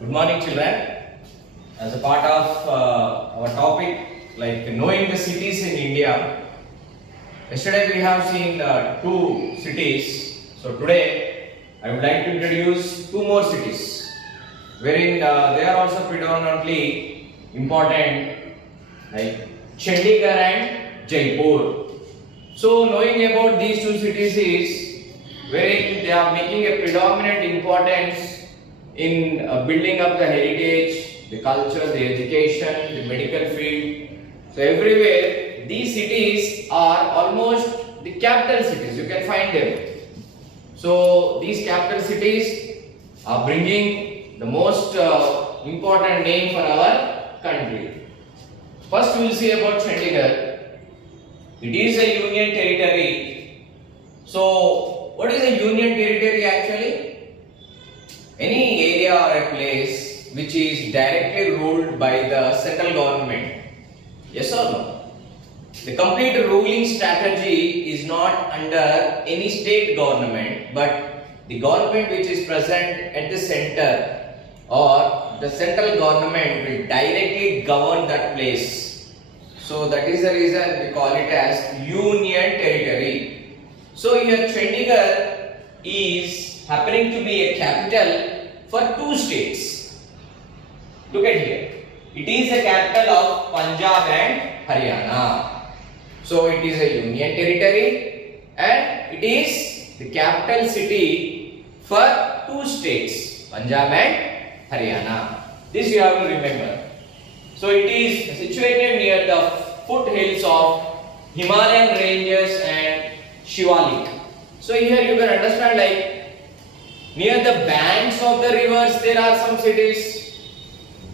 Good morning, children. As a part of our topic, like knowing the cities in India, yesterday we have seen two cities. So today, I would like to introduce two more cities, wherein they are also predominantly important, like Chandigarh and Jaipur. So knowing about these two cities is wherein they are making a predominant importance in building up the heritage, the culture, the education, the medical field. So everywhere these cities are almost the capital cities. You can find them. So these capital cities are bringing the most important name for our country. First we will see about Chandigarh. It is a union territory. So what is a union territory actually? Any area or a place which is directly ruled by the central government. Yes or no? The complete ruling strategy is not under any state government, but the government which is present at the center or the central government will directly govern that place. So that is the reason we call it as union territory. So here Chandigarh is happening to be a capital for two states. Look at here. It is a capital of Punjab and Haryana. So it is a union territory and it is the capital city for two states, Punjab and Haryana. This you have to remember. So it is situated near the foothills of Himalayan ranges and Shivalik. So here you can understand, like, near the banks of the rivers there are some cities.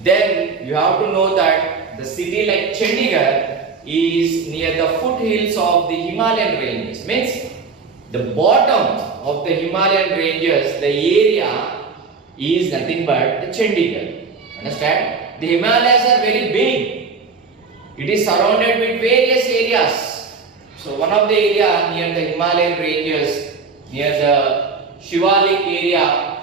Then you have to know that the city like Chandigarh is near the foothills of the Himalayan ranges. Means the bottom of the Himalayan ranges, the area is nothing but the Chandigarh. Understand? The Himalayas are very big. It is surrounded with various areas. So one of the area near the Himalayan ranges, near the Shivalik area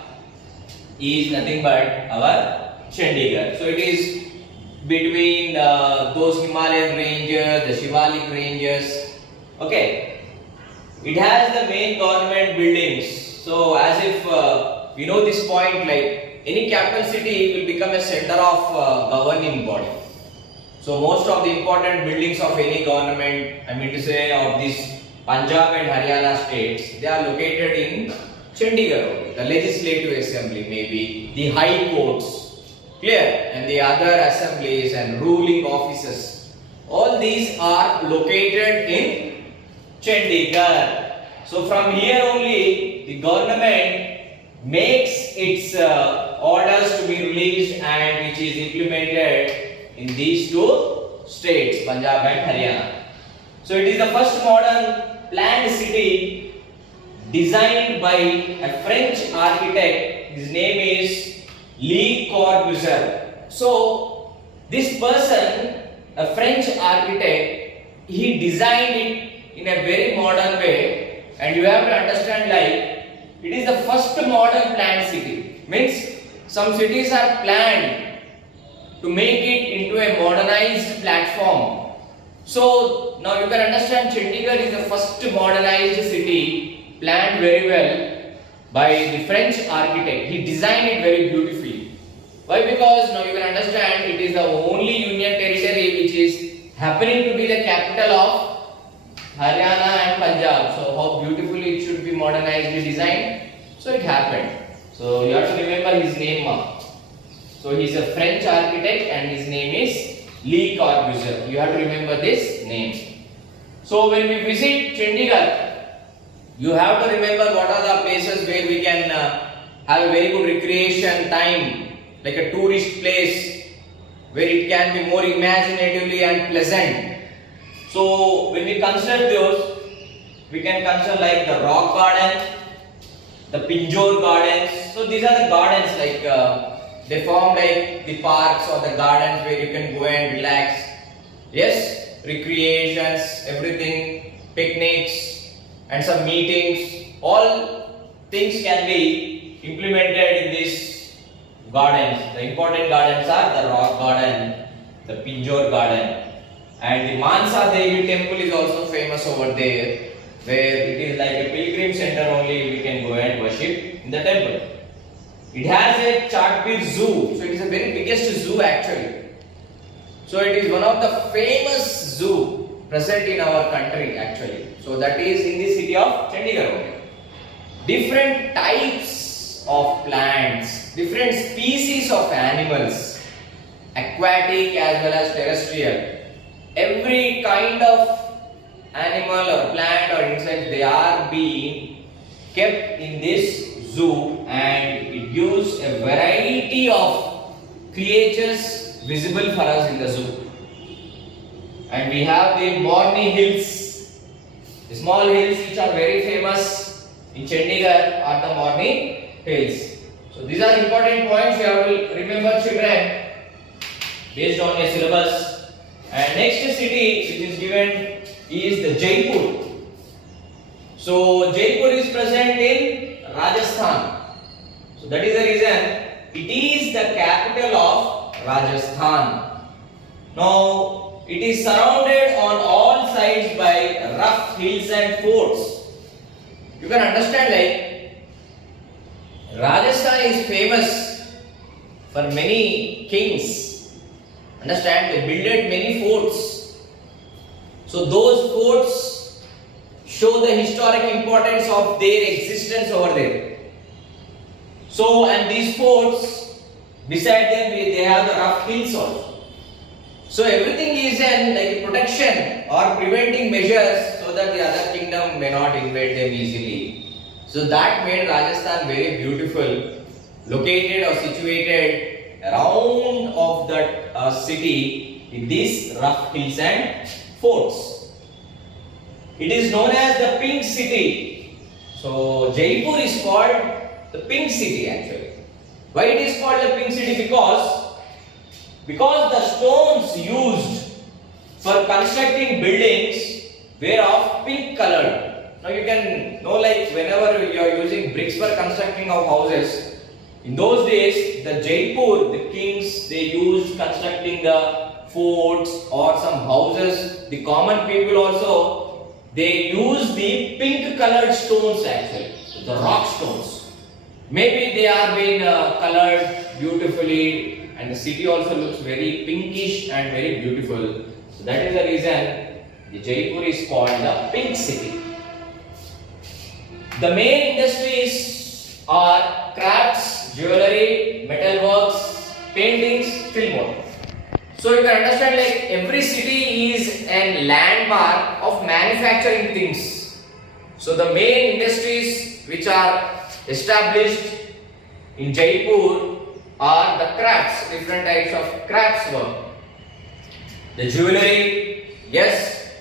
is nothing but our Chandigarh. So it is between those Himalayan ranges, the Shivalik ranges. Okay. It has the main government buildings. So as if we know this point, like any capital city will become a center of governing body. So most of the important buildings of any government, I mean to say of these Punjab and Haryana states, they are located in Chandigarh, the legislative assembly maybe, the high courts, clear, and the other assemblies and ruling offices. All these are located in Chandigarh. So from here only the government makes its orders to be released and which is implemented in these two states, Punjab and Haryana. So it is the first modern planned city designed by a French architect. His name is Le Corbusier. So this person, a French architect, he designed it in a very modern way, and you have to understand, like, it is the first modern planned city. Means some cities are planned to make it into a modernized platform. So now you can understand Chandigarh is the first modernized city planned very well by the French architect. He designed it very beautifully. Why? Because now you can understand it is the only union territory which is happening to be the capital of Haryana and Punjab. So how beautifully it should be modernized designed. So it happened. So you have to remember his name. So he is a French architect and his name is Le Corbusier. You have to remember this name. So when we visit Chandigarh, you have to remember what are the places where we can have a very good recreation time, like a tourist place where it can be more imaginatively and pleasant. So when we consider those, we can consider like the rock garden, the Pinjore gardens. So these are the gardens, like they form like the parks or the gardens where you can go and relax. Yes, recreations, everything, picnics and some meetings, all things can be implemented in this gardens. The important gardens are the Rock Garden, the Pinjore Garden, and the Mansa Devi temple is also famous over there, where it is like a pilgrim center only. We can go and worship in the temple. It has a Chatbir Zoo, so it is the very biggest zoo actually. So it is one of the famous zoo present in our country actually. So that is in the city of Chandigarh. Different types of plants, different species of animals, aquatic as well as terrestrial. Every kind of animal or plant or insect, they are being kept in this zoo, and it gives a variety of creatures visible for us in the zoo. And we have the Morni Hills, the small hills which are very famous in Chandigarh are the Morni Hills. So these are important points you have to remember, children, based on your syllabus. And next city which is given is the Jaipur. So Jaipur is present in Rajasthan. So that is the reason it is the capital of Rajasthan. Now it is surrounded on all sides by rough hills and forts. You can understand, like Rajasthan is famous for many kings. Understand, they built many forts. So those forts show the historic importance of their existence over there. So, and these forts, beside them they have the rough hills also. So everything is in like protection or preventing measures so that the other kingdom may not invade them easily. So that made Rajasthan very beautiful, located or situated around of that city with these rough hills and forts. It is known as the Pink City. So Jaipur is called the Pink City actually. Why it is called the Pink City? Because the stones used for constructing buildings were of pink colored. Now you can know, like whenever you are using bricks for constructing of houses, in those days the Jaipur, the kings, they used constructing the forts or some houses. The common people also, they use the pink colored stones actually, the rock stones. Maybe they are being colored beautifully, and the city also looks very pinkish and very beautiful. So that is the reason the Jaipur is called the Pink City. The main industries are crafts, jewelry, metalworks, paintings, still more. So you can understand, like every city is a landmark of manufacturing things. So the main industries which are established in Jaipur are the crafts, different types of crafts work. The jewelry, yes,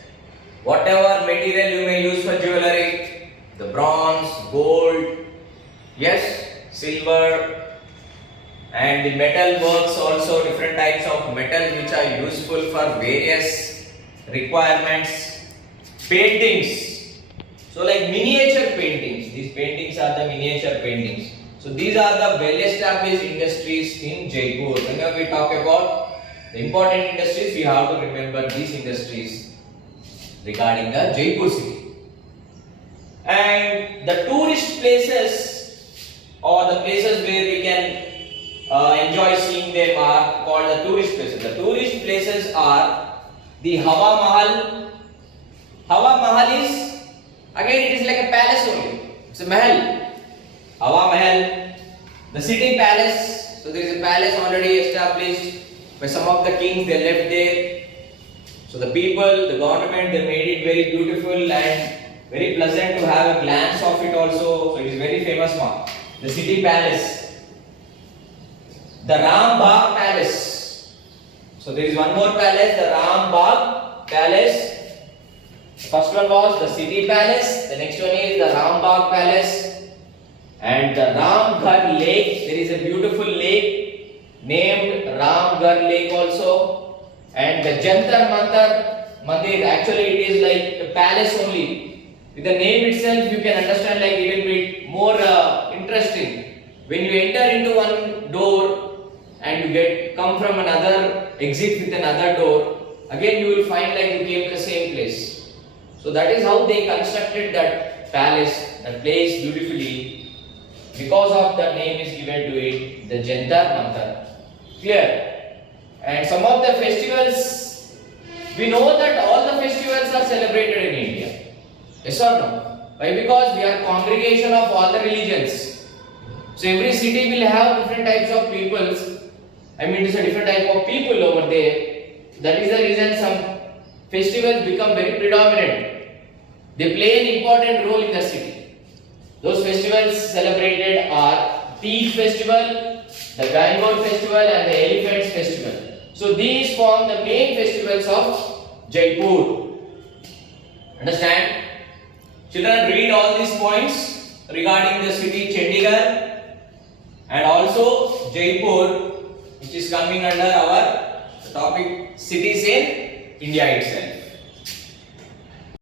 whatever material you may use for jewelry, the bronze, gold, yes, silver, and the metal works also, different types of metal which are useful for various requirements. Paintings, so like miniature paintings, these paintings are the miniature paintings. So these are the well-established industries in Jaipur. Whenever we talk about the important industries, we have to remember these industries regarding the Jaipur city. And the tourist places or the places where we can enjoy seeing them are called the tourist places. The tourist places are the Hawa Mahal. Hawa Mahal is, again it is like a palace only. It's a mahal. Hawa Mahal, the city palace. So there is a palace already established by some of the kings. They left there. So the people, the government, they made it very beautiful and very pleasant to have a glance of it also. So it is very famous one. The city palace, the Ram Bagh Palace. So there is one more palace, the Ram Bagh Palace. The first one was the city palace. The next one is the Ram Bagh Palace. And the Ramgarh Lake, there is a beautiful lake named Ramgarh Lake also. And the Jantar Mandir, actually it is like a palace only. With the name itself, you can understand like it will be more interesting. When you enter into one door, and you come from another exit with another door, again you will find like you came to the same place. So that is how they constructed that palace, that place beautifully. Because of the name is given to it, the Jantar Mantar. Clear? And some of the festivals, we know that all the festivals are celebrated in India. Yes or no? Why? Because we are congregation of all the religions. So every city will have different types of peoples. I mean to say different type of people over there. That is the reason some festivals become very predominant. They play an important role in the city. Those festivals celebrated are Tej festival, the Gangaur festival and the Elephants festival. So these form the main festivals of Jaipur. Understand? Children, read all these points regarding the city Chandigarh and also Jaipur, which is coming under our topic cities in India itself.